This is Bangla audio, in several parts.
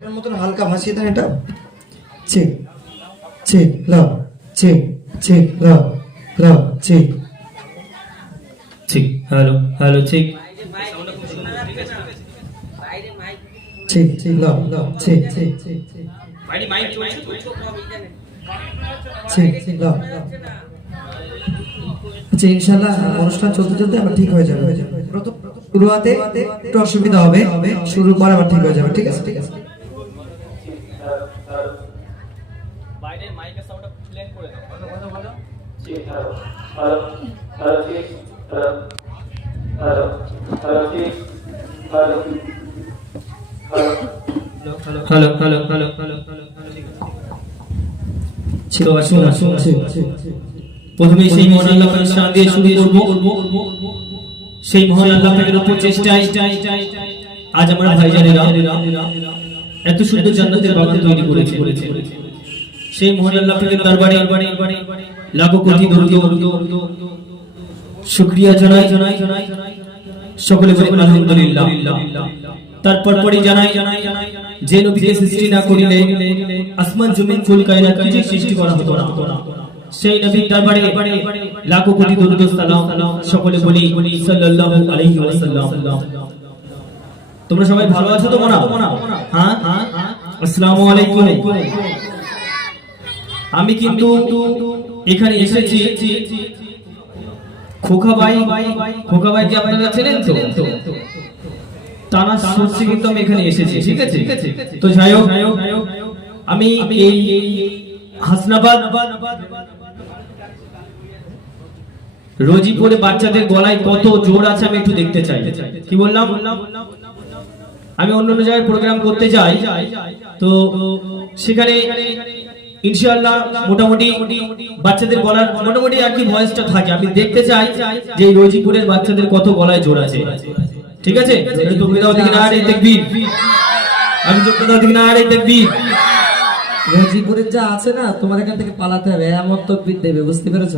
এর মতন হালকা ভাসিয়ে দেন এটা। Check check love check check love love check ঠিক হ্যালো হ্যালো ঠিক check check check check check check love love আচ্ছা ইনশাল্লাহ অনুষ্ঠান চলতে চলতে আবার ঠিক হয়ে যাবে। একটু অসুবিধা হবে শুরুর পর আবার ঠিক হয়ে যাবে ঠিক আছে? ঠিক আছে বাইরের মাইকের সাউন্ডটা প্লেন করে দাও ভালো ভালো ভালো হ্যালো। Hello hello hello. তো আসুন আসুন আসুন প্রথমে সেই মহান আল্লাহ পাকের দিয়ে শুরু করব। সেই মহান আল্লাহ পাকের উপর চেষ্টায় আজ আমার ভাইজানেরা এত সুন্দর জান্নাতের বাগান তৈরি করেছে। সেই মহান আল্লাহ পাকের দরবারে কোটি দরুদ। শুকরিয়া জানাই। জানাই সকলে বলি আলহামদুলিল্লাহ। তারপর পরে জানাই, যে নবীকে সৃষ্টি না করিলে আসমান, জমিন কিছু সৃষ্টি করা হতো না। সেই নবীর দরবারে কোটি দরুদ সালাম সকলে বলি সাল্লাল্লাহু আলাইহি ওয়াসাল্লাম। তোমরা সবাই ভালো আছো তো মোনা? হ্যাঁ? আসসালামু আলাইকুম। আমি কিন্তু এখানে এসেছি খোকাবাই খোকাবাই কি আপনারা চেনেন তো? টানা সরষে কিন্তু আমি এখানে এসেছি, ঠিক আছে? তো যাই হোক, আমি এই হাসনাবাদ রোজিপুরে বাচ্চাদের গলায় কত জোর আছে আমি একটু দেখতে চাই। কি বললাম? আমি অন্য অন্য জায়গায় প্রোগ্রাম করতে যাই, তো সেখানে ইনশাআল্লাহ মোটামুটি বাচ্চাদের গলার মোটামুটি আর কি ভয়েসটা থাকে। আমি দেখতে চাই যে রোজিপুরের বাচ্চাদের কত গলায় জোর আছে। ঠিক আছে? তুমি দাও দিকে না আরে দেখবীর আমি তুমি দাও দিকে না আরে দেখবীর গাজীপুরের যা আছে না তোমার এখান থেকে পালাতে হবে। এমন তকবির দেবে বুঝতে পেরেছ?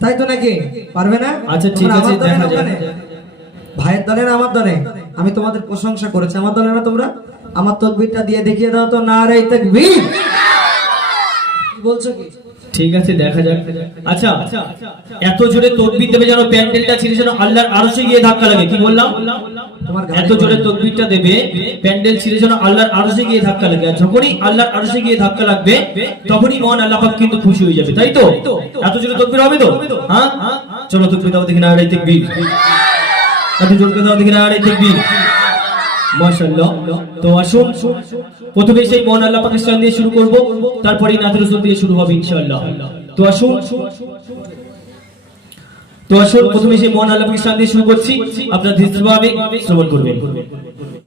তাই তো নাকি? পারবে না? আচ্ছা, ঠিক আছে, দেখা। ওখানে? ভাইয়ের দলে না আমার দলে? আমি তোমাদের প্রশংসা করেছি। আমার দলে না তোমরা? আমার তকবিরটা দিয়ে দেখিয়ে দাও তো না রে তকবির। বলছো কি? ঠিক আছে দেখা যাক। আচ্ছা এত জোরে তকবির দেবে যেন প্যান্ডেলটা ছিঁড়ে যেন আল্লাহর আরশে গিয়ে ধাক্কা লাগে কি বললাম? এত জোরে তকবিরটা দেবে প্যান্ডেল ছিঁড়ে যেন আল্লাহর আরশে গিয়ে ধাক্কা লাগে আর যখনই আল্লাহর আরশে গিয়ে ধাক্কা লাগবে তখনই মহান আল্লাহ পাক কিন্তু খুশি হয়ে যাবে তাই তো? এত জোরে তকবির হবে তো? হ্যাঁ? চলো তকবির দাও দেখি না আড়াই তকবির এত জোরে দাও দেখি না আড়াই তকবির মাশাআল্লাহ। তো প্রথমে সেই আল্লাহ দিয়ে শুরু করব, তারপরেই দিয়ে শুরু হবে তো আসুন তো আসুন, প্রথমে সেই আল্লাহ দিয়ে শুরু করছি। আপনারা শ্রবণ করবেন।